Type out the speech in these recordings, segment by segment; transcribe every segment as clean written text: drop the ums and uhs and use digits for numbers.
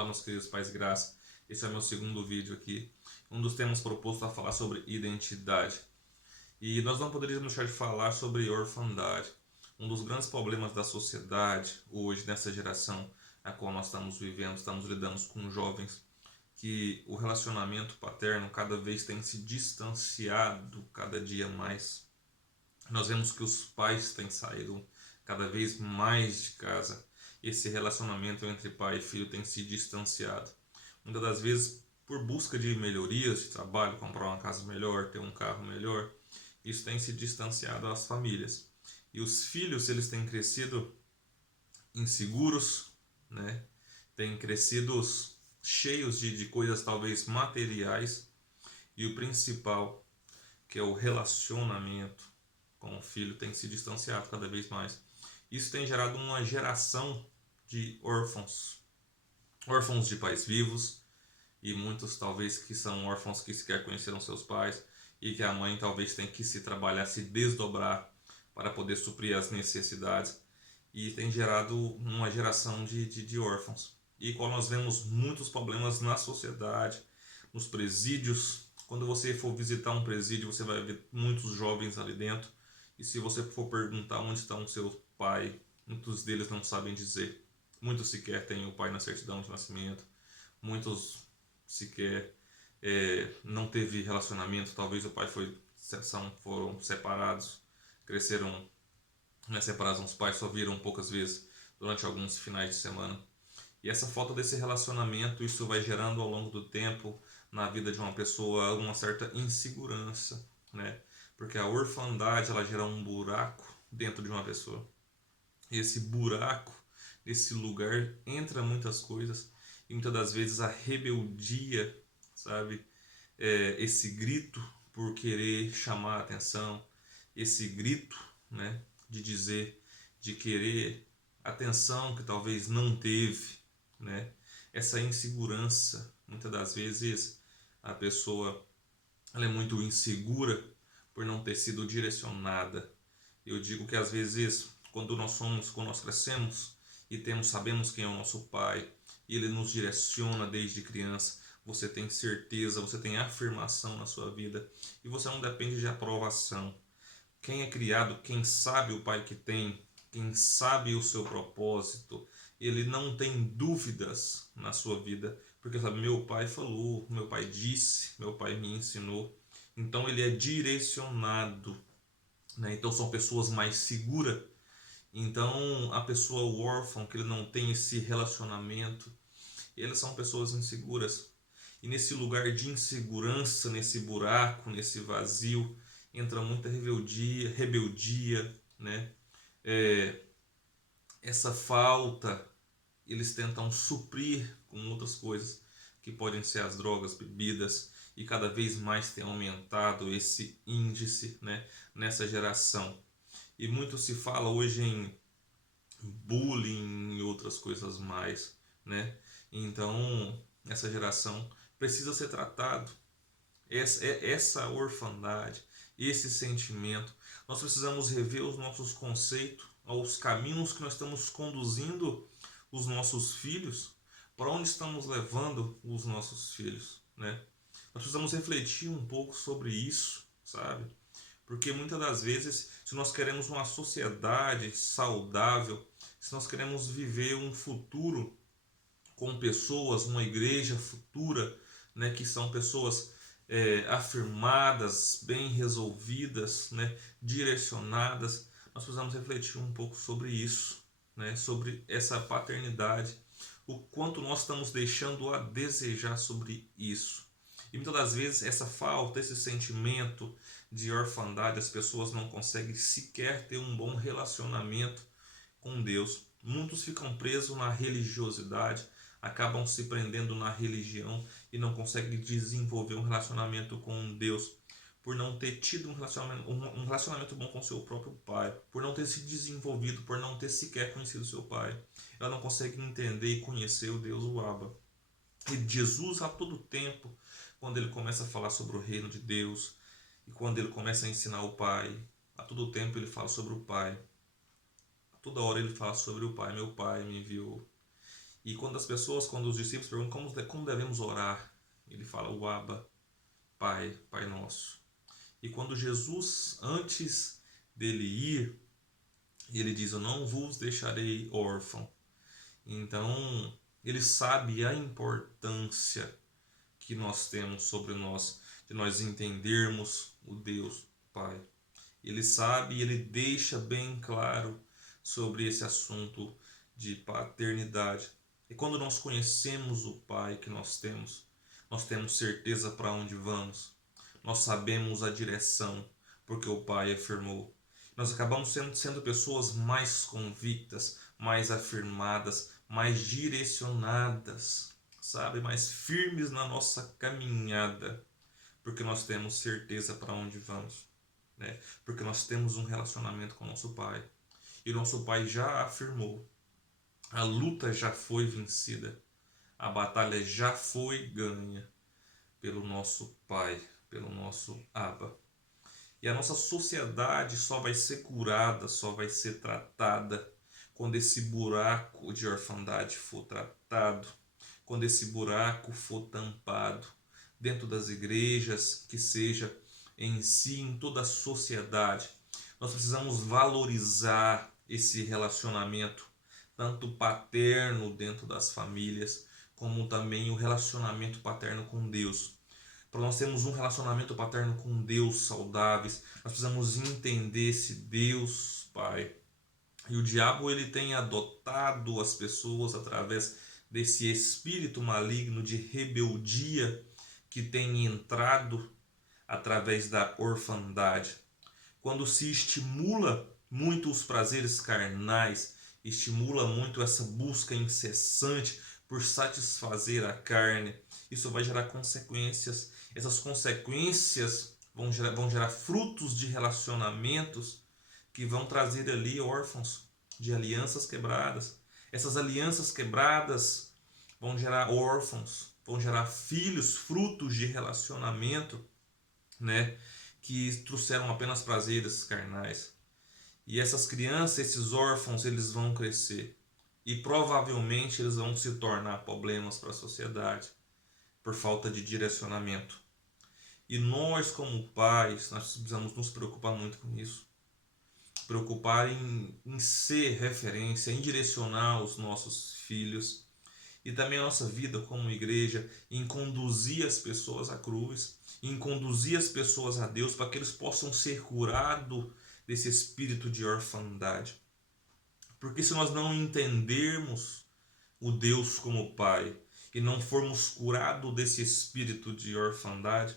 Olá, meus queridos pais e graça. Esse é o meu segundo vídeo aqui. Um dos temas propostos a falar sobre identidade. E nós não poderíamos deixar de falar sobre orfandade. Um dos grandes problemas da sociedade hoje, nessa geração a qual nós estamos vivendo, estamos lidando com jovens, que o relacionamento paterno cada vez tem se distanciado cada dia mais. Nós vemos que os pais têm saído cada vez mais de casa. Esse relacionamento entre pai e filho tem se distanciado. Muitas das vezes por busca de melhorias de trabalho, comprar uma casa melhor, ter um carro melhor, isso tem se distanciado as famílias. E os filhos, eles têm crescido inseguros, né? Têm crescido cheios de coisas talvez materiais, e o principal, que é o relacionamento com o filho, tem se distanciado cada vez mais. Isso tem gerado uma geração de órfãos, órfãos de pais vivos, e muitos talvez que são órfãos que sequer conheceram seus pais, e que a mãe talvez tem que se trabalhar, se desdobrar para poder suprir as necessidades, e tem gerado uma geração de órfãos. E quando nós vemos muitos problemas na sociedade, nos presídios, quando você for visitar um presídio, você vai ver muitos jovens ali dentro, e se você for perguntar onde está o seu pai, muitos deles não sabem dizer. Muitos sequer têm o pai na certidão de nascimento, muitos sequer não teve relacionamento, talvez o pai foram separados, cresceram separados, os pais só viram poucas vezes durante alguns finais de semana. E essa falta desse relacionamento, isso vai gerando ao longo do tempo na vida de uma pessoa uma certa insegurança, né? Porque a orfandade, ela gera um buraco dentro de uma pessoa. E esse buraco, nesse lugar, entra muitas coisas, e muitas das vezes a rebeldia, sabe? Esse grito por querer chamar a atenção, esse grito, né, de dizer, de querer atenção que talvez não teve, né? Essa insegurança, muitas das vezes a pessoa, ela é muito insegura por não ter sido direcionada. Eu digo que às vezes quando nós crescemos e sabemos quem é o nosso pai, e ele nos direciona desde criança, você tem certeza, você tem afirmação na sua vida, e você não depende de aprovação. Quem é criado, quem sabe o pai que tem, quem sabe o seu propósito, ele não tem dúvidas na sua vida, porque sabe, meu pai falou, meu pai disse, meu pai me ensinou. Então ele é direcionado, né? Então são pessoas mais seguras. Então a pessoa órfã, que ele não tem esse relacionamento, eles são pessoas inseguras. E nesse lugar de insegurança, nesse buraco, nesse vazio, entra muita rebeldia, né? É, essa falta, eles tentam suprir com outras coisas, que podem ser as drogas, bebidas, e cada vez mais tem aumentado esse índice, né, nessa geração. E muito se fala hoje em bullying e outras coisas mais, né? Então, essa geração precisa ser tratado. Essa orfandade, esse sentimento, nós precisamos rever os nossos conceitos, os caminhos que nós estamos conduzindo os nossos filhos, para onde estamos levando os nossos filhos, né? Nós precisamos refletir um pouco sobre isso, sabe? Porque muitas das vezes, se nós queremos uma sociedade saudável, se nós queremos viver um futuro com pessoas, uma igreja futura, né, que são pessoas afirmadas, bem resolvidas, né, direcionadas, nós precisamos refletir um pouco sobre isso, né, sobre essa paternidade, o quanto nós estamos deixando a desejar sobre isso. E muitas das vezes essa falta, esse sentimento de orfandade, as pessoas não conseguem sequer ter um bom relacionamento com Deus. Muitos ficam presos na religiosidade, acabam se prendendo na religião e não conseguem desenvolver um relacionamento com Deus, por não ter tido um relacionamento bom com seu próprio pai, por não ter se desenvolvido, por não ter sequer conhecido seu pai. Ela não consegue entender e conhecer o Deus, o Abba. E Jesus, a todo tempo, quando ele começa a falar sobre o reino de Deus, e quando ele começa a ensinar o pai, a todo tempo ele fala sobre o pai. A toda hora ele fala sobre o pai, meu pai me enviou. E quando os discípulos perguntam como devemos orar, ele fala o Abba, Pai, Pai Nosso. E quando Jesus, antes dele ir, ele diz: eu não vos deixarei órfão. Então, ele sabe a importância que nós temos sobre nós, de nós entendermos o Deus Pai. Ele sabe e ele deixa bem claro sobre esse assunto de paternidade. E quando nós conhecemos o Pai que nós temos certeza para onde vamos. Nós sabemos a direção, porque o Pai afirmou. Nós acabamos sendo pessoas mais convictas, mais afirmadas, mais direcionadas, sabe? Mais firmes na nossa caminhada, porque nós temos certeza para onde vamos, né? Porque nós temos um relacionamento com nosso Pai. E nosso Pai já afirmou: a luta já foi vencida, a batalha já foi ganha pelo nosso Pai, pelo nosso Abba. E a nossa sociedade só vai ser curada, só vai ser tratada quando esse buraco de orfandade for tratado, quando esse buraco for tampado dentro das igrejas, que seja em si, em toda a sociedade. Nós precisamos valorizar esse relacionamento, tanto paterno dentro das famílias, como também o relacionamento paterno com Deus. Para nós termos um relacionamento paterno com Deus saudáveis, nós precisamos entender esse Deus Pai. E o diabo ele tem adotado as pessoas através desse espírito maligno de rebeldia que tem entrado através da orfandade. Quando se estimula muito os prazeres carnais, estimula muito essa busca incessante por satisfazer a carne, isso vai gerar consequências. Essas consequências vão gerar frutos de relacionamentos que vão trazer ali órfãos de alianças quebradas. Essas alianças quebradas vão gerar órfãos, vão gerar filhos, frutos de relacionamento, né, que trouxeram apenas prazeres carnais. E essas crianças, esses órfãos, eles vão crescer e provavelmente eles vão se tornar problemas para a sociedade por falta de direcionamento. E nós, como pais, nós precisamos nos preocupar muito com isso. Preocupar em ser referência, em direcionar os nossos filhos e também a nossa vida como igreja, em conduzir as pessoas à cruz, em conduzir as pessoas a Deus para que eles possam ser curados desse espírito de orfandade. Porque se nós não entendermos o Deus como Pai e não formos curados desse espírito de orfandade,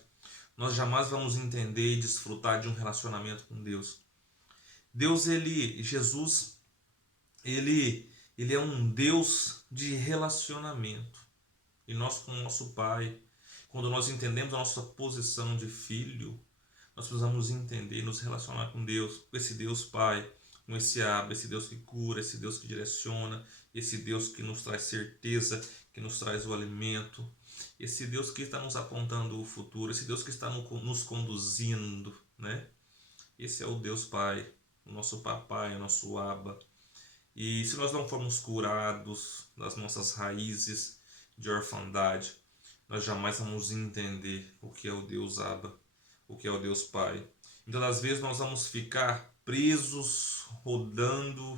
nós jamais vamos entender e desfrutar de um relacionamento com Deus. Jesus, ele é um Deus de relacionamento. E nós com o nosso Pai, quando nós entendemos a nossa posição de filho, nós precisamos entender e nos relacionar com Deus, com esse Deus Pai, com esse Abba, esse Deus que cura, esse Deus que direciona, esse Deus que nos traz certeza, que nos traz o alimento, esse Deus que está nos apontando o futuro, esse Deus que está nos conduzindo, né? Esse é o Deus Pai, o nosso papai, o nosso Abba. E se nós não formos curados das nossas raízes de orfandade, nós jamais vamos entender o que é o Deus Abba, o que é o Deus Pai. Então, às vezes, nós vamos ficar presos, rodando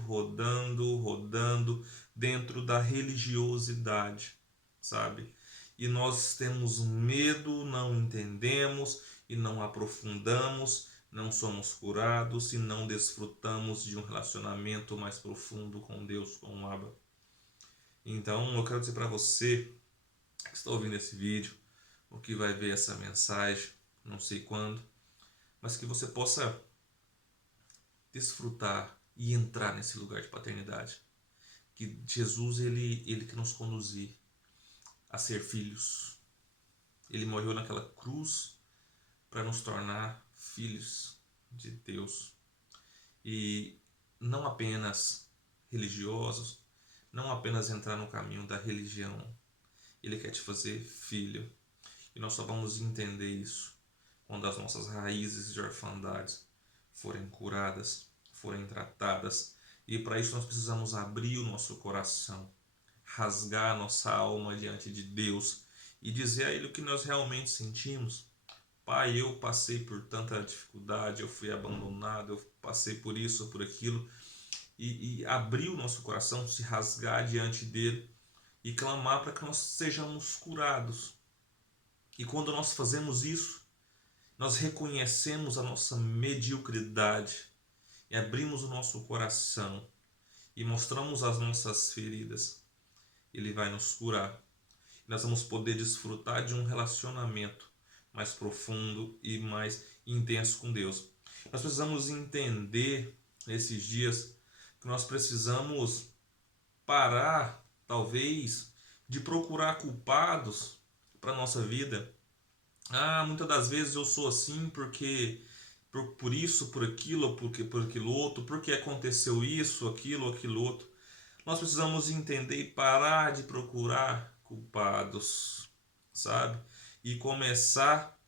dentro da religiosidade, sabe? E nós temos medo, não entendemos e não aprofundamos, não somos curados e não desfrutamos de um relacionamento mais profundo com Deus, com o Abba. Então, eu quero dizer para você que está ouvindo esse vídeo, ou que vai ver essa mensagem, não sei quando, mas que você possa desfrutar e entrar nesse lugar de paternidade. Que Jesus, ele que nos conduzir a ser filhos. Ele morreu naquela cruz para nos tornar filhos de Deus. E não apenas religiosos, não apenas entrar no caminho da religião. Ele quer te fazer filho. E nós só vamos entender isso quando as nossas raízes de orfandade forem curadas, forem tratadas. E para isso nós precisamos abrir o nosso coração, rasgar a nossa alma diante de Deus e dizer a Ele o que nós realmente sentimos. Pai, eu passei por tanta dificuldade, eu fui abandonado, eu passei por isso, por aquilo, e abrir o nosso coração, se rasgar diante dele e clamar para que nós sejamos curados. E quando nós fazemos isso, nós reconhecemos a nossa mediocridade e abrimos o nosso coração e mostramos as nossas feridas. Ele vai nos curar. Nós vamos poder desfrutar de um relacionamento mais profundo e mais intenso com Deus. Nós precisamos entender nesses dias que nós precisamos parar, talvez, de procurar culpados para a nossa vida. Muitas das vezes eu sou assim porque por isso, por aquilo, por aquilo outro, porque aconteceu isso, aquilo outro. Nós precisamos entender e parar de procurar culpados, sabe? E começar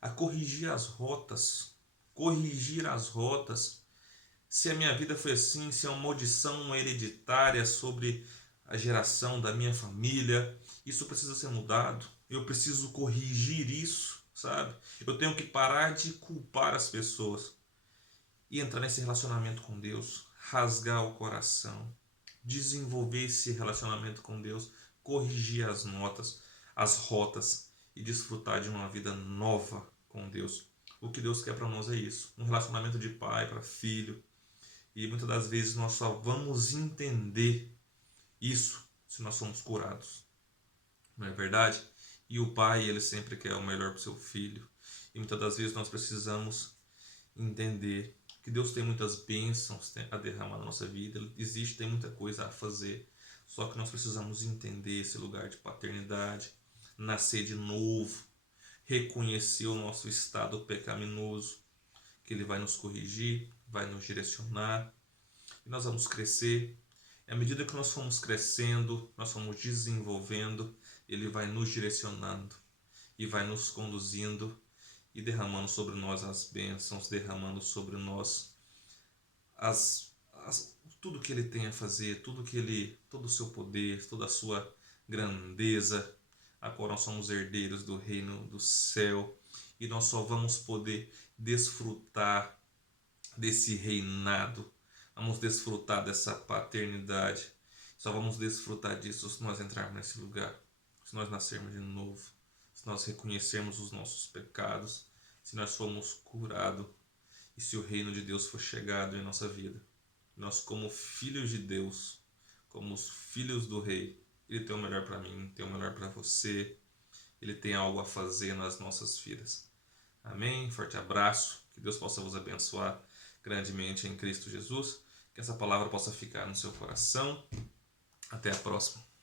a corrigir as rotas. Corrigir as rotas. Se a minha vida foi assim, se é uma maldição hereditária sobre a geração da minha família, isso precisa ser mudado. Eu preciso corrigir isso, sabe? Eu tenho que parar de culpar as pessoas e entrar nesse relacionamento com Deus, rasgar o coração, desenvolver esse relacionamento com Deus, corrigir as notas, as rotas e desfrutar de uma vida nova com Deus. O que Deus quer para nós é isso, um relacionamento de pai para filho. E muitas das vezes nós só vamos entender isso se nós somos curados. Não é verdade? E o pai, ele sempre quer o melhor para o seu filho. E muitas das vezes nós precisamos entender que Deus tem muitas bênçãos a derramar na nossa vida. Tem muita coisa a fazer. Só que nós precisamos entender esse lugar de paternidade, nascer de novo, reconhecer o nosso estado pecaminoso, que Ele vai nos corrigir, vai nos direcionar e nós vamos crescer. E à medida que nós formos crescendo, nós formos desenvolvendo, Ele vai nos direcionando e vai nos conduzindo e derramando sobre nós as bênçãos, derramando sobre nós tudo que Ele tem a fazer, todo o seu poder, toda a sua grandeza, a qual nós somos herdeiros do reino do céu, e nós só vamos poder desfrutar desse reinado, vamos desfrutar dessa paternidade, só vamos desfrutar disso se nós entrarmos nesse lugar, se nós nascermos de novo, se nós reconhecermos os nossos pecados, se nós formos curados e se o reino de Deus for chegado em nossa vida. Nós, como filhos de Deus, como os filhos do Rei, Ele tem o melhor para mim, tem o melhor para você, Ele tem algo a fazer nas nossas vidas. Amém? Forte abraço, que Deus possa vos abençoar grandemente em Cristo Jesus, que essa palavra possa ficar no seu coração. Até a próxima.